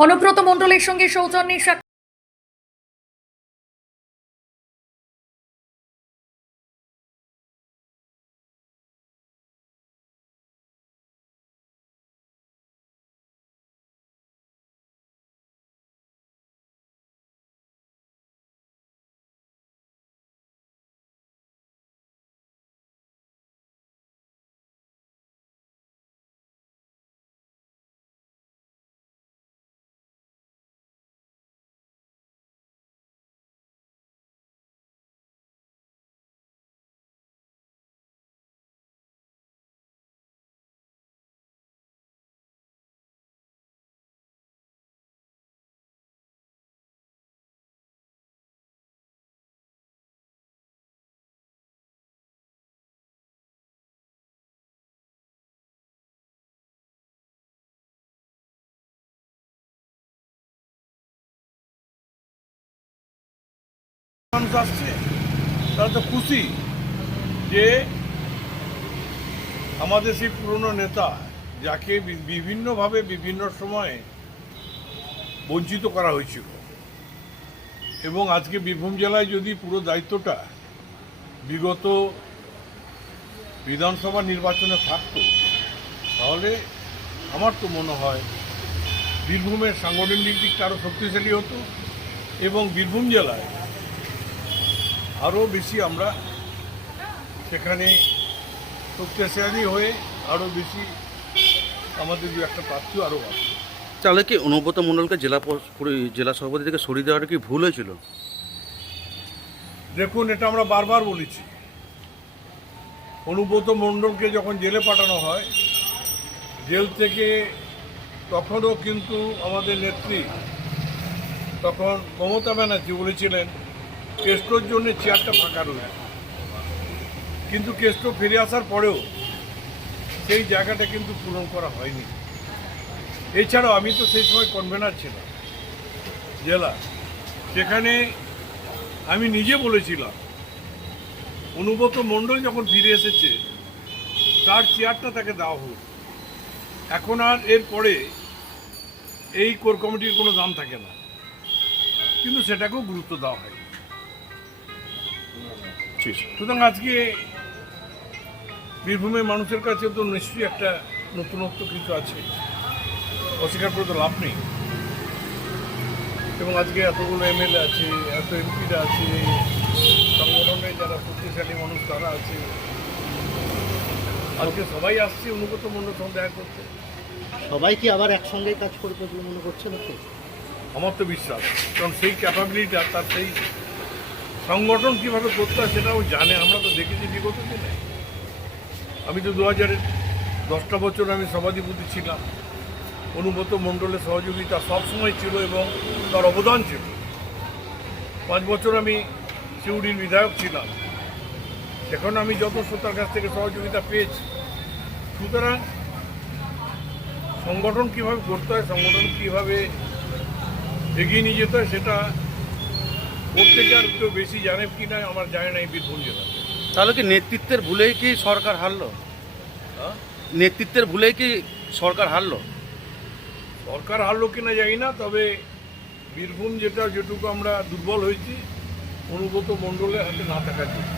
অনুব্রত মণ্ডলের সঙ্গে সৌজন্যে মানুষ আসছে, তারা তো খুশি যে আমাদের সেই পুরনো নেতা যাকে বিভিন্নভাবে বিভিন্ন সময়ে বঞ্চিত করা হয়েছিল, এবং আজকে বীরভূম জেলায় যদি পুরো দায়িত্বটা বিগত বিধানসভা নির্বাচনে থাকতো, তাহলে আমার তো মনে হয় বীরভূমের সাংগঠনিক দিকটা আরও শক্তিশালী হতো এবং বীরভূম জেলায় আরও বেশি আমরা সেখানে শক্তিশালী হয়ে আরও বেশি আমাদের দু একটা প্রার্থী আরও আছে। তাহলে কি অনুব্রত মণ্ডলকে জেলা সভাপতি থেকে সরিয়ে দেওয়াটা কি ভুল হয়েছিল? দেখুন, এটা আমরা বারবার বলেছি, অনুব্রত মণ্ডলকে যখন জেলে পাঠানো হয়, জেল থেকে তখনও কিন্তু আমাদের নেত্রী তখন মমতা ব্যানার্জি বলেছিলেন কেষ্টর জন্য চেয়ারটা ফাঁকা রয়েছে, কিন্তু কেষ্ট ফিরে আসার পরেও সেই জায়গাটা কিন্তু পূরণ করা হয়নি। এছাড়াও আমি তো সেই সময় কনভেনার ছিলাম জেলা, সেখানে আমি নিজে বলেছিলাম অনুব্রত মণ্ডল যখন ফিরে এসেছে তার চেয়ারটা তাকে দেওয়া হোক। এখন আর এরপরে এই কোর কমিটির কোনো দাম থাকে না, কিন্তু সেটাকেও গুরুত্ব দেওয়া হয়। সুতরাং আজকে বীরভূমের মানুষের কাছে তো নিশ্চয়ই একটা নতুনত্ব কিছু আছে, অস্বীকার করে তো লাভ নেই। এবং আজকে এতগুলো এমএলএ আছে, এত এমপিরা আছে, সংগঠনের যারা শক্তিশালী মানুষ তারা আছে, আজকে সবাই আসছে অনুগত মণ্ডল সঙ্গে দেখা করতে। সবাই কি আবার একসঙ্গে কাজ করবে বলে মনে করছেন আপনি? আমার তো বিশ্বাস, কারণ সেই ক্যাপাবিলিটি তার সেই সংগঠন কীভাবে করতে হয় সেটাও জানে। আমরা তো দেখেছি বিগত দিনে। আমি তো 2010টা বছর আমি সভাধিপতি ছিলাম, অনুব্রত মণ্ডলের সহযোগিতা সবসময় ছিল এবং তার অবদান ছিল। 5 বছর আমি সিউড়ির বিধায়ক ছিলাম, সেখানে আমি যথেষ্ট তার কাছ থেকে সহযোগিতা পেয়েছি। সুতরাং সংগঠন কীভাবে করতে হয়, সংগঠন কীভাবে এগিয়ে নিয়ে যেতে হয়, সেটা প্রত্যেকে আর কেউ বেশি জানে কি না আমার জানে না এই বীরভূম জেলাতে। তাহলে কি নেতৃত্বের ভুলেই কি সরকার হারলো? নেতৃত্বের ভুলেই কি সরকার হারলো? সরকার হারলো কিনা জানি না, তবে বীরভূম যেটুকু আমরা দুর্বল হয়েছি অনুব্রত মণ্ডলের হাতে না থাকার জন্য।